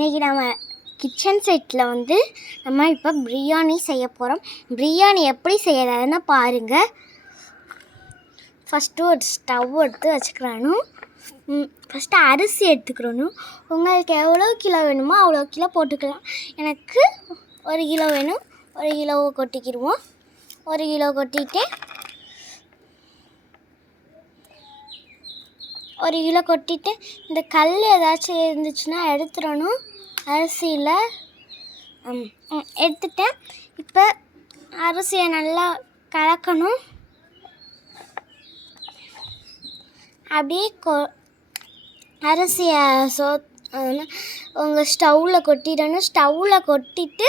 இன்றைக்கி நம்ம kitchen settle வந்து நம்ம இப்போ பிரியாணி செய்ய போகிறோம் பிரியாணி எப்படி செய்யறதுன்னு பாருங்கள் ஃபஸ்ட்டு ஒரு ஸ்டவ் எடுத்து வச்சுக்கிறானும் ஃபஸ்ட்டு அரிசி எடுத்துக்கிறணும். உங்களுக்கு எவ்வளோ கிலோ வேணுமோ அவ்வளோ கிலோ போட்டுக்கலாம். எனக்கு ஒரு கிலோ வேணும். ஒரு கிலோவை கொட்டிக்கிடுவோம். ஒரு கிலோ கொட்டிட்டு ஒரு கிலோ கொட்டிட்டு இந்த கல் ஏதாச்சும் இருந்துச்சுன்னா எடுத்துடணும். அரிசியில். எடுத்துட்டேன். இப்போ அரிசியை நல்லா கலக்கணும். அப்படியே கொ அரிசியை சோ உங்கள் ஸ்டவ்வில் கொட்டிடணும். ஸ்டவ்வில் கொட்டிட்டு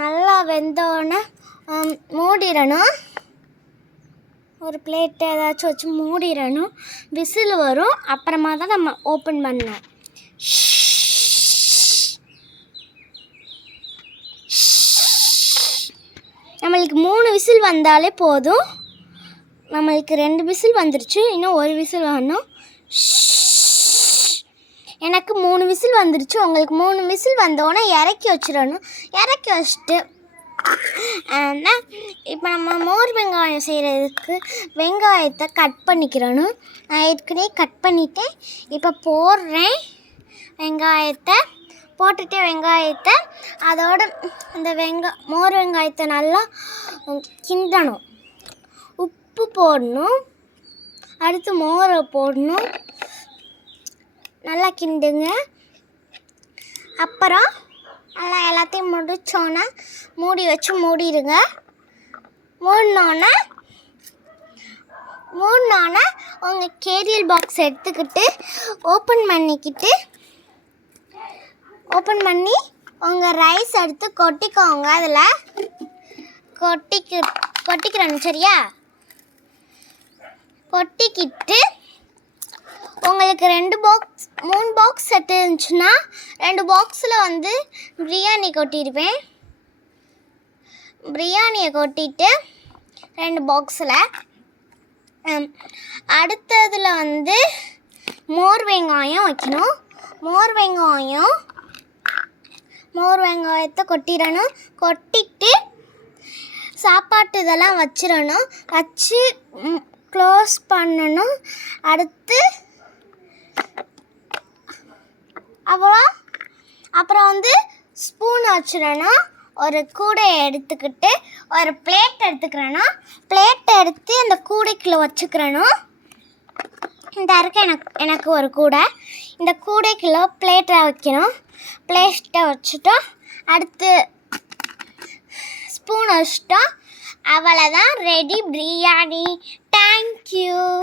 நல்லா வெந்தோடனே மூடிடணும். ஒரு பிளேட் ஏதாச்சும் வச்சு மூடிடணும். விசில் வரும். அப்புறமா தான் நம்ம ஓப்பன் பண்ணணும். நம்மளுக்கு மூணு விசில் வந்தாலே போதும். நம்மளுக்கு ரெண்டு விசில் வந்துருச்சு. இன்னும் ஒரு விசில் வரணும். எனக்கு மூணு விசில் வந்துருச்சு. உங்களுக்கு மூணு விசில் வந்தோடனே இறக்கி வச்சிடணும். இறக்கி வச்சுட்டு இப்போ நம்ம மோர் வெங்காயம் செய்கிறதுக்கு வெங்காயத்தை கட் பண்ணிக்கிறணும். நான் ஏற்கனவே கட் பண்ணிவிட்டு இப்போ போடுறேன். வெங்காயத்தை போட்டுட்டு வெங்காயத்தை அதோட இந்த வெங்கா மோர் வெங்காயத்தை நல்லா கிண்டணும். உப்பு போடணும். அடுத்து மோரை போடணும். நல்லா கிண்டுங்க. அப்புறம் எல்லாம் எல்லாத்தையும் முடிச்சோன்னே மூடி வச்சு மூடிடுங்க. மூடினோன்னே மூடினோன்னே உங்கள் கேரியல் பாக்ஸ் எடுத்துக்கிட்டு ஓப்பன் பண்ணிக்கிட்டு ஓப்பன் பண்ணி உங்கள் ரைஸ் எடுத்து கொட்டிக்கோங்க அதில். கொட்டிக்கு கொட்டிக்கிறணும் சரியா? கொட்டிக்கிட்டு உங்களுக்கு ரெண்டு பாக்ஸ் மூணு பாக்ஸ் செட்டு இருந்துச்சுன்னா ரெண்டு பாக்ஸில் வந்து பிரியாணி கொட்டிருப்பேன் பிரியாணியை கொட்டிட்டு ரெண்டு பாக்ஸில் அடுத்ததில் வந்து மோர் வெங்காயம் வைக்கணும். மோர் வெங்காயம் மோர் வெங்காயத்தை கொட்டிடணும். கொட்டிட்டு சாப்பாட்டு இதெல்லாம் வச்சிடணும். வச்சு க்ளோஸ் பண்ணணும். அடுத்து அப்புறம் அப்புறம் வந்து ஸ்பூன் வச்சிடணும். ஒரு கூடையை எடுத்துக்கிட்டு ஒரு பிளேட் எடுத்துக்கிறணும் பிளேட் எடுத்து அந்த கூடைக்குள்ளே வச்சுக்கிறணும் இந்த இருக்க எனக்கு எனக்கு ஒரு கூடை. இந்த கூடைக்குள்ளே பிளேட்டை வைக்கணும். பிளேட்டை வச்சுட்டோம் அடுத்து ஸ்பூன் வச்சுட்டோம் அவ்வளோதான் ரெடி பிரியாணி தேங்க்யூ